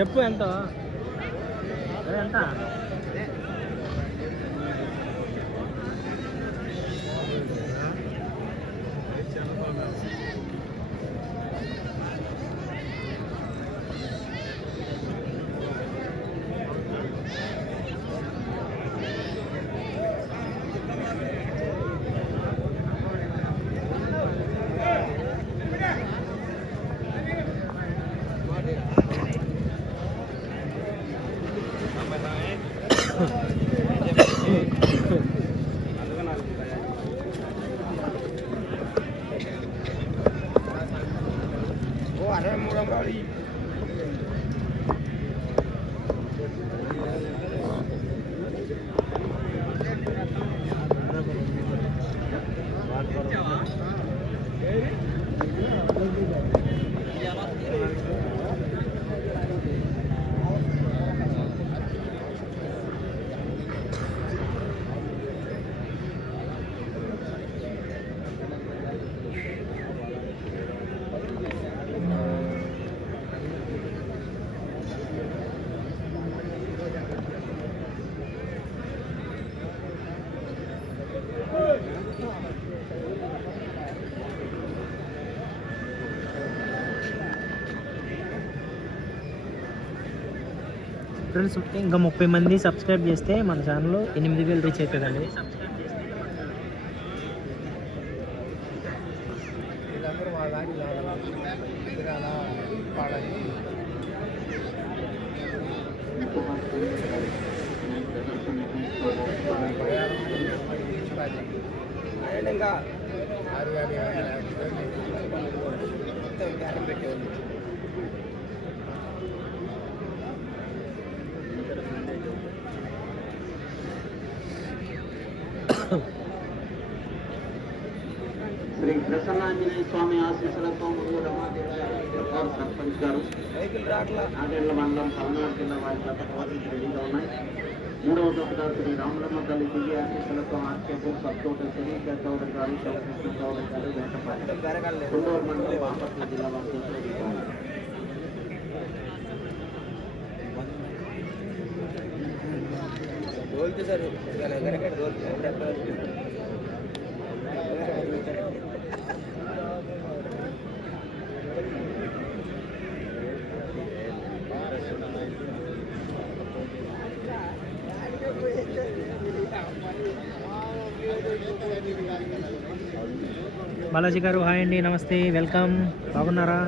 చెప్పు ఎంత అదే ఎంత ఫ్రెండ్స్ ఇంకా ముప్పై మంది సబ్స్క్రైబ్ చేస్తే మన ఛానల్ ఎనిమిది వేలు రీచ్ అవుతుందండి అందరూ వాళ్ళ ఎదురాల పాడాలి ఇంకా ఆరు వేల బేరం పెట్టేవాళ్ళు శ్రీ ప్రసన్నాంజనేయ స్వామి ఆశీస్సులతో ముందు రమాదేవి గారు సర్పంచ్ గారు సైకిల్ రాట్లా నాగేళ్ళ మండలం పల్నాడు జిల్లా వారి గత పోటీకి రెడీగా ఉన్నాయి మూడవ దశగా శ్రీ రామలమ్మ తల్లి దివ్య ఆశీస్సులతో ఆర్కేపూర్ సబ్తోట శరీష చౌదరి గారు శివకృష్ణ చౌదరి గారు వేటపాటి బెరగాలి రెండవ మండలం బాపట్ల జిల్లా వారి చేసి రెడీగా ఉన్నారు డోల్తే సార్ ఎగరగడ డోల్తే బాలాజీ గారు హాయ్ అండి నమస్తే వెల్కమ్. బాగున్నారా?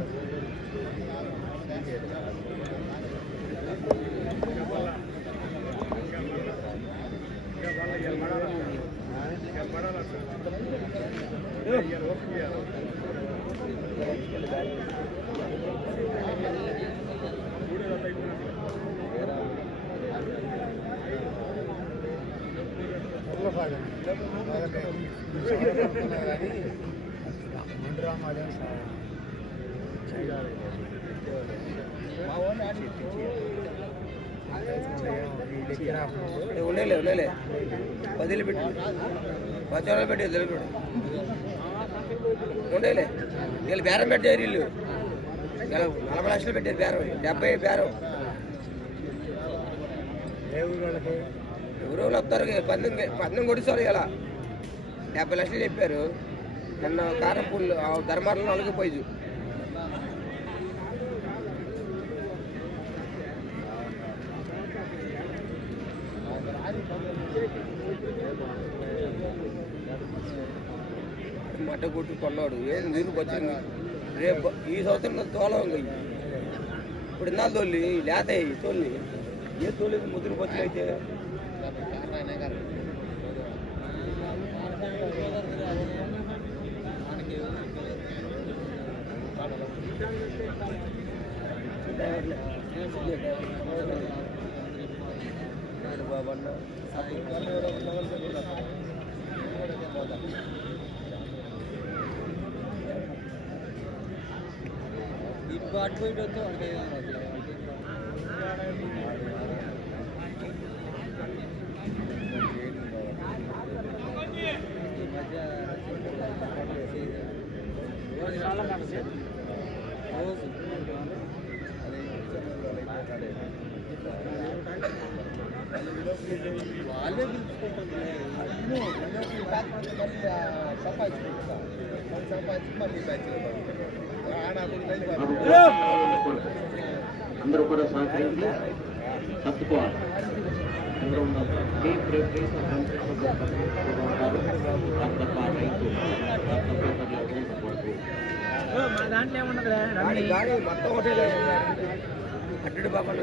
ఉండేలే ఉండేలే వదిలి పెట్టి పెట్టి వదిలిపెట్టు ఉండేలే వీళ్ళు బేరం పెట్టారు వీళ్ళు వీళ్ళు నలభై లక్షలు పెట్టారు బేరం డెబ్బై బేరం ఎవరు వాళ్ళు వస్తారు పందెం పందెం కొడుస్తారు ఇలా డెబ్బై లక్షలు చెప్పారు నిన్న కారపూల్ ధర్మారంలో నలుగు పోయి మట్ట కొట్టు కొన్నాడు. ఏం నీరు వచ్చింది? రేపు ఈ సంవత్సరం తోలం ఇప్పుడు ఇందా తోలి లేత తోలి. ఏ తోలి ముద్దులు వచ్చి అయితే? బాబన్న ఇప్పుడు అటు పోయి వస్తే వాళ్ళే అందరూ కూడా సహకరించి తప్పుకోవాలి. అందరూ ఉండాలి. ఈ ప్రిపరేషన్ ఉంటారు తప్ప సపోర్ట్ మా దాంట్లో గాడి మొత్తం ఒకటే అడ్డు బాపండు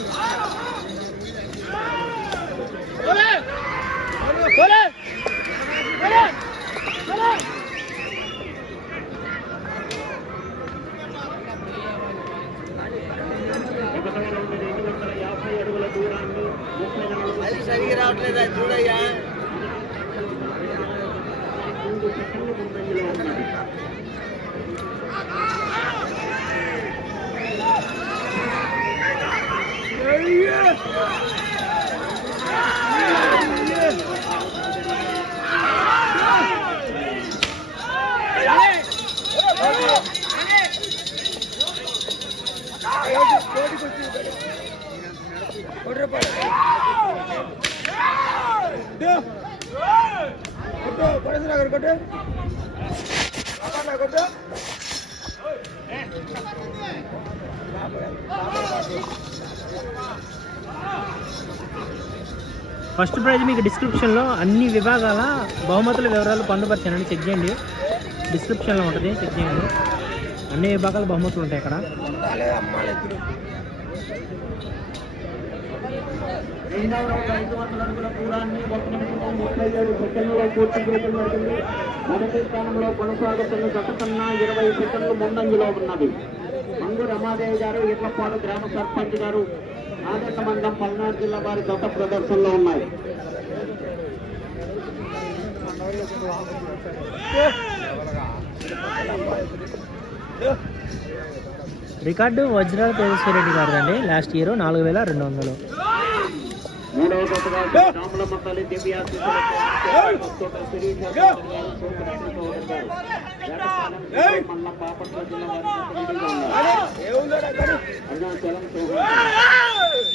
రావట్లేదా చూడయ్యా కొట్టు కొట్టు. ఫస్ట్ ప్రైజ్ మీకు డిస్క్రిప్షన్లో అన్ని విభాగాల బహుమతుల వివరాలు పొందపరిచానండి చెక్ చేయండి. డిస్క్రిప్షన్లో ఉంటుంది చెక్ చేయండి. అన్ని విభాగాల బహుమతులు ఉంటాయి ఇక్కడ రెండవ రౌండ్ ఐదు వందల అడుగుల దూరాన్ని ఒక నిమిషం ముప్పై ఏడు సెకండ్లలో పూర్తి చేయడం జరిగింది మొదటి స్థానంలో కొనసాగుతున్న గత కన్నా ఇరవై సెకండ్లు ముందంజలో ఉన్నది మంగు రమాదేవి గారు ఇళ్ళపాడు గ్రామ సర్పంచ్ గారు ఆదర్శ మండలం పల్నాడు జిల్లా వారి గత ప్రదర్శనలో ఉన్నాయి రికార్డు వజ్రాల తేజస్వరెడ్డి గారు అండి లాస్ట్ ఇయర్ నాలుగు వేల రెండు వందలు. మూడవ జతగా రాములమ్మ తల్లి దివ్యాశీస్సులతో తోట శిరీష చౌదరి గారు, సోమకృష్ణ చౌదరి గారు. వేటపాలెం మండలం బాపట్ల జిల్లా వారి జత రెడీగా ఉన్నారు. ఏముందా కానీ అరుణాచలం చౌదరి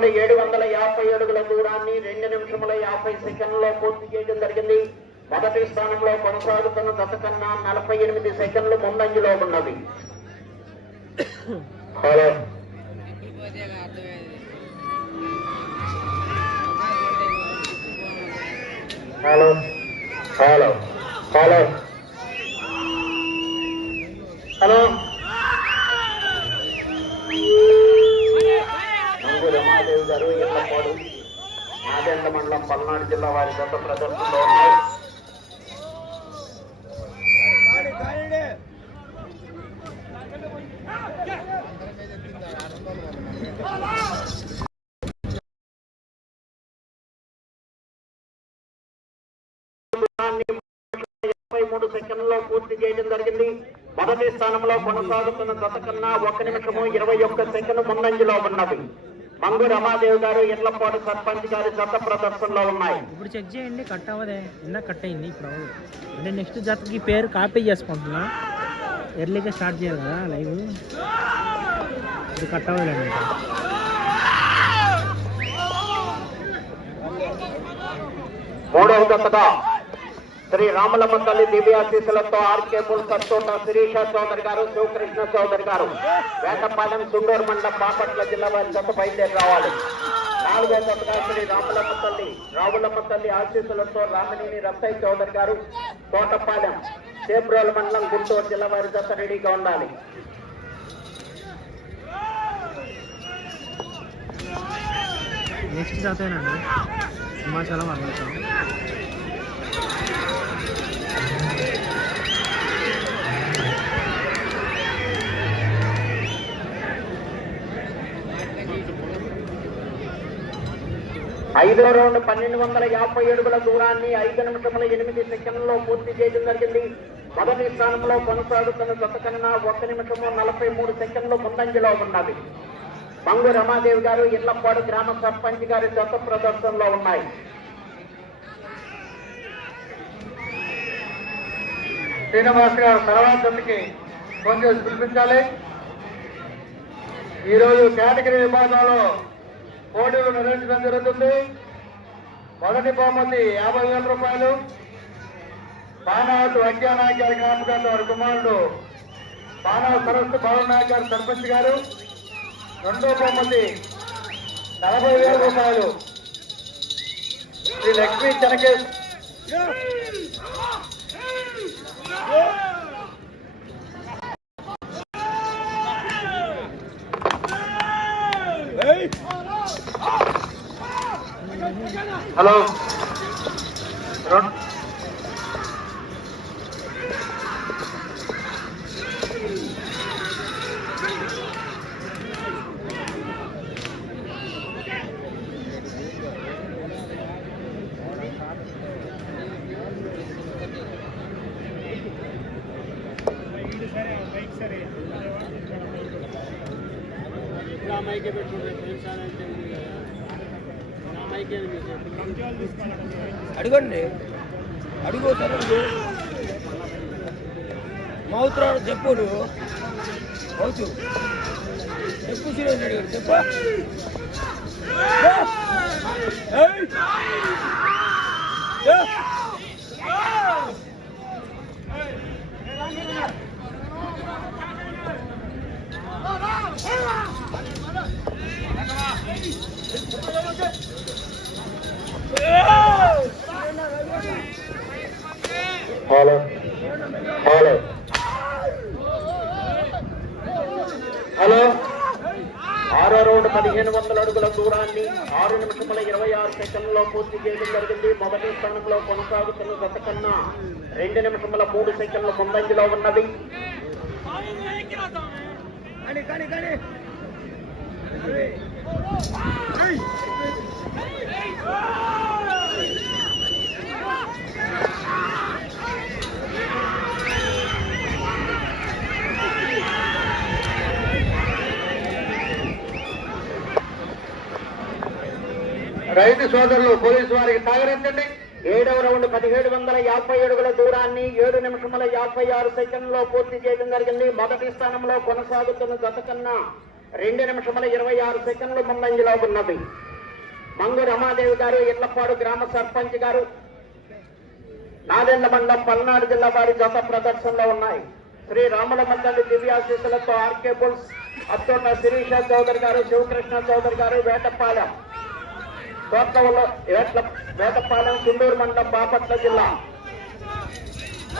రౌండ్ ఏడు వందల యాభై అడుగుల దూరాన్ని రెండు నిమిషముల యాభై సెకండ్లలో పూర్తి చేయడం జరిగింది. మొదటి స్థానంలో కొనసాగుతున్న దశ కన్నా నలభై ఎనిమిది సెకండ్లు ముందంజలో ఉన్నది. Hello. Hello. Hello. Hello. Rajendra మండలం పల్నాడు జిల్లా వారి గత ప్రదర్శనలో ఉన్నాయి. మూడు సెకండ్లలో పూర్తి చేయడం జరిగింది. మొదటి స్థానంలో కొనసాగుతున్న గత కన్నా ఒక నిమిషము ఇరవై ఒక్క సెకండ్ ముందంజలో ఉన్నది మంగు రమాదేవి గారు ఎడ్లపాడు సర్పంచ్ గారి గత ప్రదర్శనలో ఉన్నాయి. ఇప్పుడు చెక్ చేయండి కట్ అవ్వదే. ఇందాక కట్ అయింది ఇప్పుడు అంటే నెక్స్ట్ జతకి పేరు కాపీ చేసుకుంటున్నా. ఎర్లీగా స్టార్ట్ చేయాలి కదా లైవ్ ఇప్పుడు కట్ అవ్వలేండి. మూడవ దశగా శ్రీ రామలమ్మ తల్లి దివ్యాశీసులతో ఆర్కే పుల్సత్తోట శిరీష చౌదరి గారు శివకృష్ణ చౌదరి గారు. వేటపాలెం సుండూరు మండలం బాపట్ల జిల్లా వారి జత బయలుదేరి రావాలి. నాలుగో దశగా శ్రీ రామలమ్మ తల్లి రావులమ్మ తల్లి ఆశీసులతో రామనేని రత్తయ్య చౌదరి గారు తోటపాలెం చేబ్రోలు మండలం గుంటూరు జిల్లా వారి జత రెడీగా ఉండాలి. నెక్స్ట్ జాతేనండి. హిమాచలం అరుణాచలం ఐదో రౌండ్ పన్నెండు వందల యాభై అడుగుల దూరాన్ని ఐదు నిమిషముల ఎనిమిది సెకండ్లో పూర్తి చేయడం జరిగింది. మొదటి స్థానంలో కొనసాగుతున్న జత ఒక్క నిమిషము నలభై మూడు సెకండ్లు ముందంజలో ఉన్నది. మంగు రమాదేవి గారు ఇళ్ళపాడు గ్రామ సర్పంచ్ గారి జత ప్రదర్శనలో ఉన్నాయి. శ్రీనివాస్ గారు తర్వాత జతకి ఫోన్ చేసి పిలిపించాలి. ఈరోజు కేటగిరీ విభాగంలో పోటీలు నిర్వహించడం జరుగుతుంది. మొదటి బహుమతి యాభై వేల రూపాయలు. బాణావతి వెంకయ్యనాయక్ గారి జ్ఞాపకార్థం వారి కుమారుడు బాణావ సరస్సు భవన్ నాయక్ గారు సర్పంచ్ గారు. రెండో బహుమతి నలభై వేల రూపాయలు. శ్రీ లక్ష్మీ చెనకేష్ హలో రెండు అడిగాడు చెప్పు ఏయ్! ఏ! హలో హలో హలో ఆరో రౌండ్ పదిహేను వందల అడుగుల దూరాన్ని ఆరు నిమిషముల ఇరవై ఆరు సెకండ్లో పూర్తి చేయడం జరిగింది. మొదటి స్థానంలో కొనసాగుతున్న గత కన్నా రెండు నిమిషముల మూడు సెకండ్ల ముందంజలో ఉన్నది. కానీ రైతు సోదరులు పోలీసు వారికి సహకరించండి ఏడవ రౌండ్ పదిహేడు వందల యాభై అడుగుల దూరాన్ని ఏడు నిమిషముల యాభై ఆరు సెకండ్లో పూర్తి చేయడం జరిగింది. మొదటి స్థానంలో కొనసాగుతున్న గత కన్నా రెండు నిమిషముల ఇరవై ఆరు సెకండ్లు ముందంజలో ఉన్నది. మంగు రమాదేవి గారు ఇళ్ళపాడు గ్రామ సర్పంచ్ గారు నాదెండ మండలం పల్నాడు జిల్లా వారి జత ప్రదర్శనలో ఉన్నాయి. శ్రీ రాముల మండలి దివ్యాశీసులతో ఆర్కే బుల్స్ అత్తున్న శిరీష చౌదరి గారు శివకృష్ణ చౌదరి గారు వేటపాలెం. తోటలో వేట్ల వేటపాలెం చుండూరు మండలం బాపట్ల జిల్లా.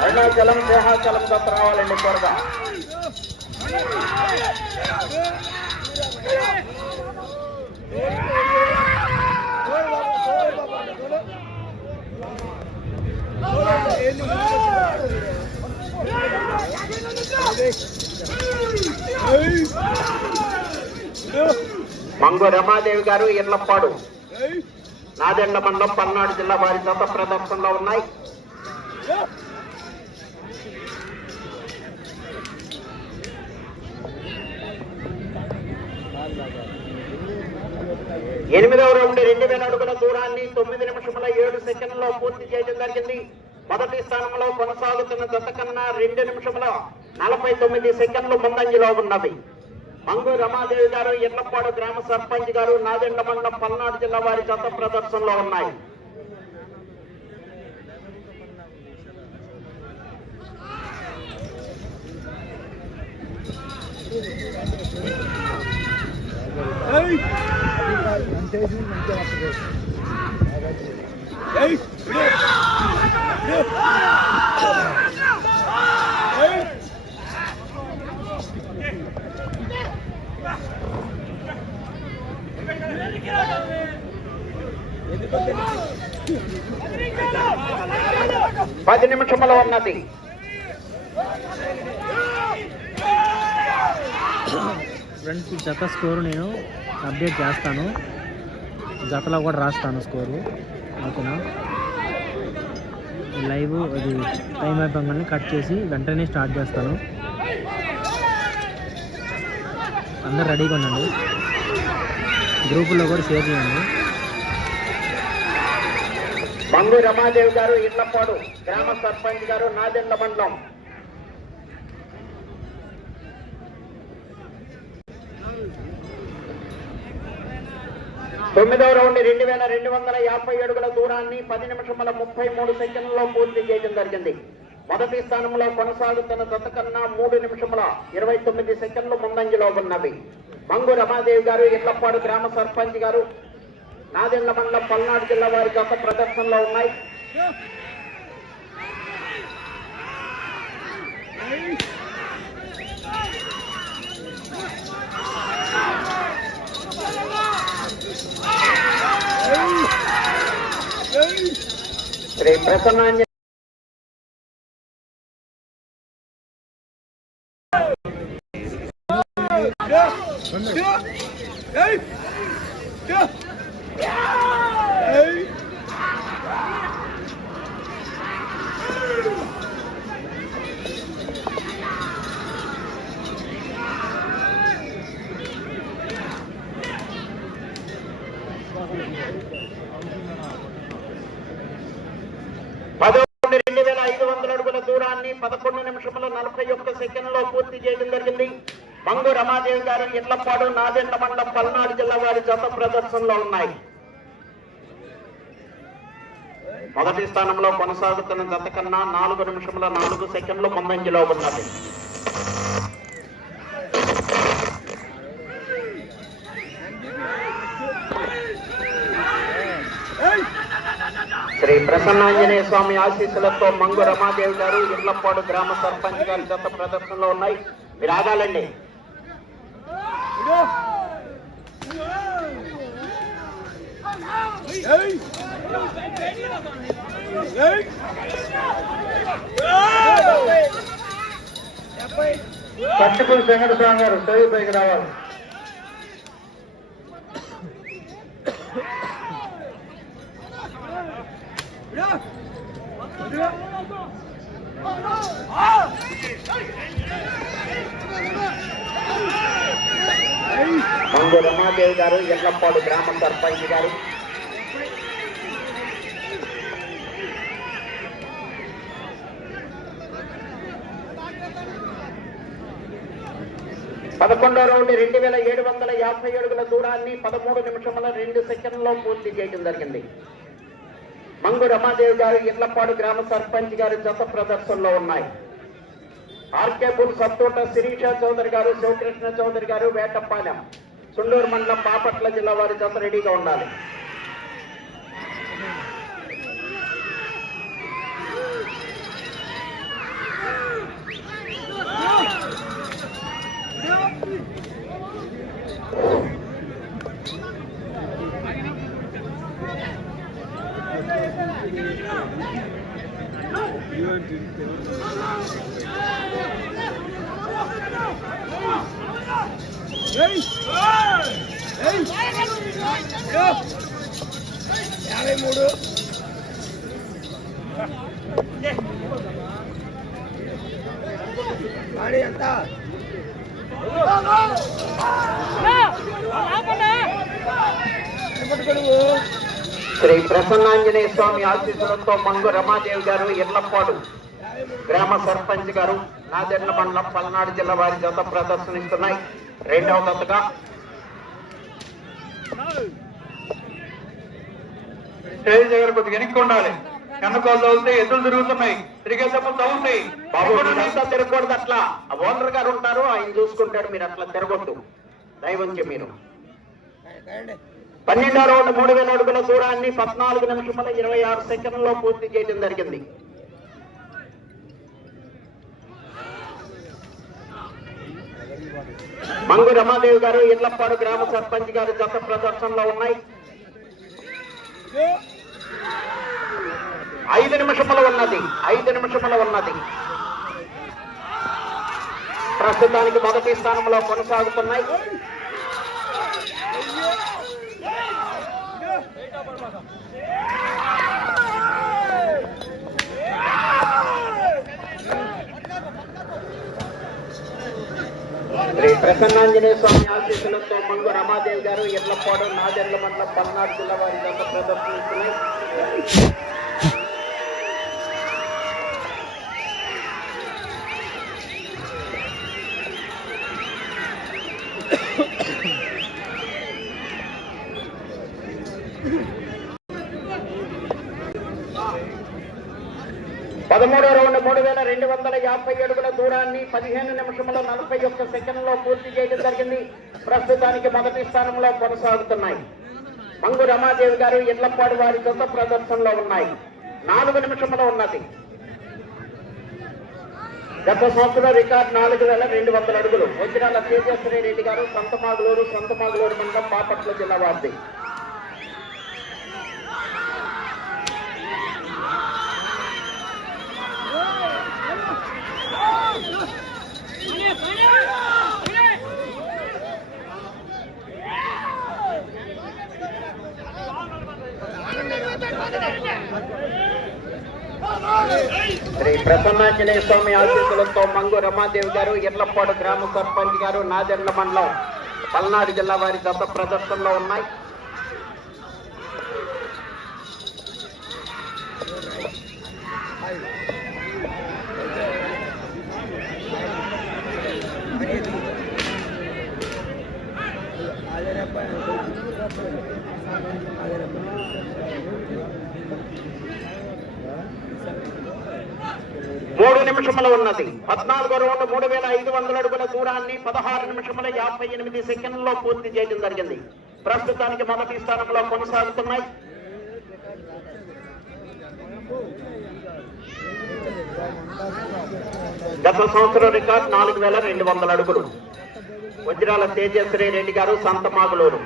అరుణాచలం దేహాచలం దత్త రావాలండి త్వరగా. మంగు రమాదేవి గారు ఇర్లపాడు నాదెండ మండలం పల్నాడు జిల్లా వారి జత ప్రదర్శనలో ఉన్నాయి. ఎనిమిదవ రౌండ్ రెండు వేల అడుగుల దూరాన్ని తొమ్మిది నిమిషముల ఏడు సెకండ్లో పూర్తి చేయడం జరిగింది. మొదటి స్థానంలో కొనసాగుతున్న జత కన్నా రెండు నిమిషముల నలభై తొమ్మిది సెకండ్లు ముందంజలో ఉన్నది మంగు రమాదేవి గారు ఎన్నపాడు గ్రామ సర్పంచ్ గారు నాదెండ మండలం పల్నాడు జిల్లా వారి జత ప్రదర్శనలో ఉన్నాయి. Hey! పది నిమిషముల ఉన్నది. ఫ్రెండ్స్ జత స్కోరు నేను అప్డేట్ చేస్తాను. జతలో కూడా రాస్తాను స్కోరు ఓకేనా? లైవ్ అది టైం అయిపోగానే కట్ చేసి వెంటనే స్టార్ట్ చేస్తాను. అందరు రెడీగా ఉండండి. గ్రూపుల్లో కూడా షేర్ చేయండి. వంగు రమాదేవి గారు ఇళ్ళపాడు గ్రామ సర్పంచ్ గారు నాదెండ మండలం. తొమ్మిదవ రౌండ్ రెండు వేల రెండు వందల యాభై అడుగుల దూరాన్ని పది నిమిషముల ముప్పై మూడు సెకండ్లలో పూర్తి చేయడం జరిగింది. మొదటి స్థానంలో కొనసాగుతున్న జత కన్నా మూడు నిమిషముల ఇరవై తొమ్మిది సెకండ్లు ముందంజలో ఉన్నవి. మంగు రమాదేవి గారు ఇళ్ళపాడు గ్రామ సర్పంచ్ గారు నాదెండ్ల మండలం పల్నాడు జిల్లా వారి గత ప్రదర్శనలో ఉన్నాయి శ్రీ ప్రసన్నాంజ Yeah! పదకొండు రెండు వేల ఐదు వందల అడుగుల దూరాన్ని పదకొండు నిమిషంలో నలభై ఒక్క సెకండ్లో పూర్తి చేయడం జరిగింది. మంగు రమాదేవి గారు ఇళ్ళపాడు నాదెండ మండలం పల్నాడు జిల్లా వారి జత ప్రదర్శనలో ఉన్నాయి. మొదటి స్థానంలో కొనసాగుతున్న జత కన్నా నాలుగు నిమిషముల నాలుగు సెకండ్లు ముందంజలో ఉన్నది. శ్రీ ప్రసన్నాంజనేయ స్వామి ఆశీస్సులతో మంగు రమాదేవి గారు ఇళ్ళపాడు గ్రామ సర్పంచ్ గారి గత ప్రదర్శనలో ఉన్నాయి. మీరు ఆగాలండి. పట్టుకుని వెంకట స్వామి గారు స్టేజ్ పైకి రావాలి. మంగు రమాదేవి గారు ఇళ్ళపాడు గ్రామ సర్పంచ్ గారు. పదకొండో రౌండ్ రెండు వేల ఏడు వందల యాభై అడుగుల దూరాన్ని పదమూడు నిమిషముల రెండు సెకండ్లో పూర్తి చేయడం జరిగింది. మంగు రమాదేవి గారు ఇళ్ళపాడు గ్రామ సర్పంచ్ గారు జత ప్రదర్శనలో ఉన్నాయి. ఆర్కేపూర్ సత్తోట శిరీష చౌదరి గారు శివకృష్ణ చౌదరి గారు వేటపాలెం చుండూరు మండలం బాపట్ల జిల్లా వారి జత రెడీగా ఉండాలి. యాభై మూడు వాడి ఎంత పట్టుకోడు శ్రీ ప్రసన్నాంజనేయ స్వామి ఆశీస్సులతో మంగు రమాదేవి గారు ఇళ్ళపాడు గ్రామ సర్పంచ్ గారు నాదెండ్ల మండలం పల్నాడు జిల్లా వారి జత ప్రదర్శనిస్తున్నాయి. రెండవ దశగా స్టేజ్ దగ్గర కొద్దిగా వెనక్కి ఉండాలి. కన్నుకోలు తగులుతాయి ఎద్దులు తిరుగుతున్నాయి తిరిగే దెబ్బలు తగులుతాయి. బాబు తిరగకూడదు అట్లా. ఆ ఓనర్ గారు ఉంటారు ఆయన చూసుకుంటాడు మీరు అట్లా తిరగొద్దు. దయవంచి మీరు పన్నెండో రౌండ్ మూడు వేల అడుగుల దూరాన్ని పద్నాలుగు నిమిషముల ఇరవై ఆరు సెకండ్లో పూర్తి చేయడం జరిగింది. మంగు రమాదేవి గారు ఇళ్ళపాడు గ్రామ సర్పంచ్ గారు గత ప్రదర్శనలో ఉన్నాయి. ఐదు నిమిషముల ఉన్నది ఐదు నిమిషముల ఉన్నది. ప్రస్తుతానికి మొదటి స్థానంలో కొనసాగుతున్నాయి. శ్రీ ప్రసన్నాంజనేయ స్వామి ఆశీస్సులతో మంగు రమాదేవి గారు ఎర్లపాడు నాదెర్ల మండలం పల్నాడు జిల్లా వారి జత ప్రదర్శిస్తున్నాయి పదమూడో రౌండ్ మూడు వేల రెండు వందల యాభై అడుగుల దూరాన్ని పదిహేను నిమిషముల నలభై ఒక్క సెకండ్లో పూర్తి చేయడం జరిగింది. ప్రస్తుతానికి మొదటి స్థానంలో కొనసాగుతున్నాయి. మంగు రమాదేవి గారు ఇళ్ళపాడు వారి జత ప్రదర్శనలో ఉన్నాయి. నాలుగు నిమిషముల ఉన్నది. గత సంవత్సరం రికార్డు నాలుగు వేల రెండు వందల అడుగులు. వజ్రాల తేజస్వరి రెడ్డి గారు సంతమాగులూరు సంతమాగులూరు మండలం బాపట్ల జిల్లా వారిది. శ్రీ ప్రసన్నాంజనేయ స్వామి ఆశీస్సులతో మంగు రమాదేవి గారు ఎర్లపాడు గ్రామ సర్పంచ్ గారు నాదెండ్ల మండలం పల్నాడు జిల్లా వారి గత ప్రదర్శనలో ఉన్నాయి. నిమిషములు ఉన్నది. పద్నాలుగో రౌండ్ మూడు వేల ఐదు వందల అడుగుల దూరాన్ని పదహారు నిమిషముల యాభై ఎనిమిది సెకండ్లలో పూర్తి చేయడం జరిగింది. ప్రస్తుతానికి మొదటి స్థానంలో కొనసాగుతున్నాయి. గత సంవత్సరం రికార్డ్ నాలుగు వేల రెండు వందల అడుగులు. వజ్రాల తేజశ్రీ రెడ్డి గారు సంతమాగులూరు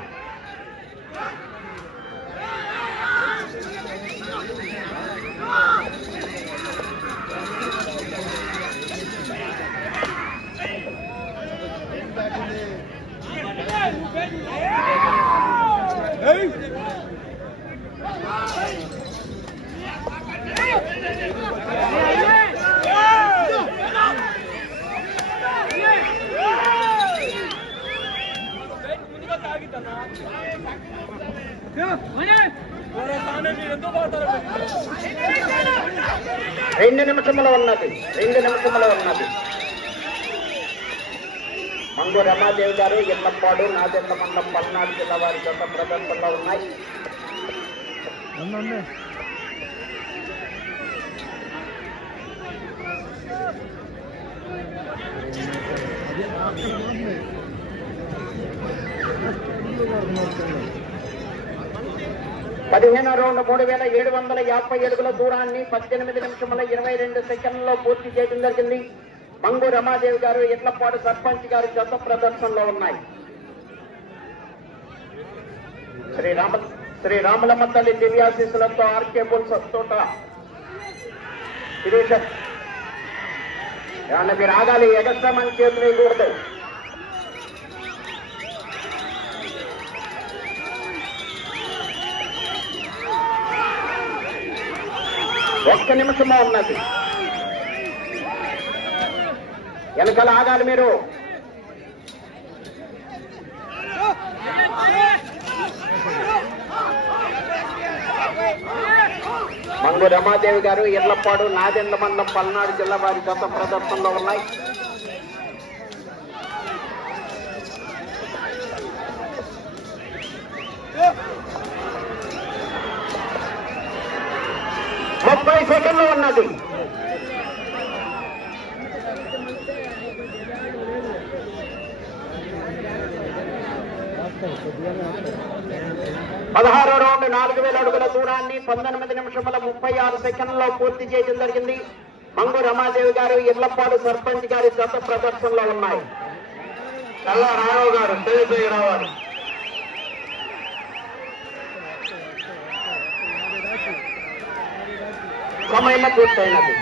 రెండు నిమిషముల ఉన్నది రెండు నిమిషముల ఉన్నది. మంగు రమాదేవి గారు ఇళ్ళపాడు నాదెండ మండలం పల్నాడు జిల్లా వారి జత ప్రదర్శనలో ఉన్నాయి. ఉంది పదిహేను రౌండ్ మూడు వేల ఏడు వందల యాభై అడుగుల దూరాన్ని పద్దెనిమిది నిమిషముల ఇరవై రెండు సెకండ్లలో పూర్తి చేయడం జరిగింది. మంగు రమాదేవి గారు ఇళ్ళపాడు సర్పంచ్ గారు జత ప్రదర్శనలో ఉన్నాయి. శ్రీ రామ శ్రీ రామలమ్మ తల్లి దివ్యాశీసులతో ఆర్కే బుల్స్ తోట. శిరీష మీరు ఆగాలి ఎగస్ట్రా మంచి చేతులు ఒక్క నిమిషమో ఉన్నది. వెనకాల ఆగాలి మీరు. మంగు రమాదేవి గారు ఇళ్ళపాడు నాదెండ్ల మండలం పల్నాడు జిల్లా వారి గత ప్రదర్శనలో ఉన్నాయి. ముప్పై సెకండ్లు ఉన్నది. పదహారో రౌండ్ నాలుగు వేల అడుగుల దూరాన్ని పంతొమ్మిది నిమిషముల ముప్పై ఆరు సెకండ్లో పూర్తి చేయడం జరిగింది. మంగు రమాదేవి గారు ఇళ్ళపాడు సర్పంచ్ గారి జత ప్రదర్శనలో ఉన్నాయి. రావు రాఘవ్ గారు తెలియజేయ రావాలి. సమయంలో పూర్తయినది.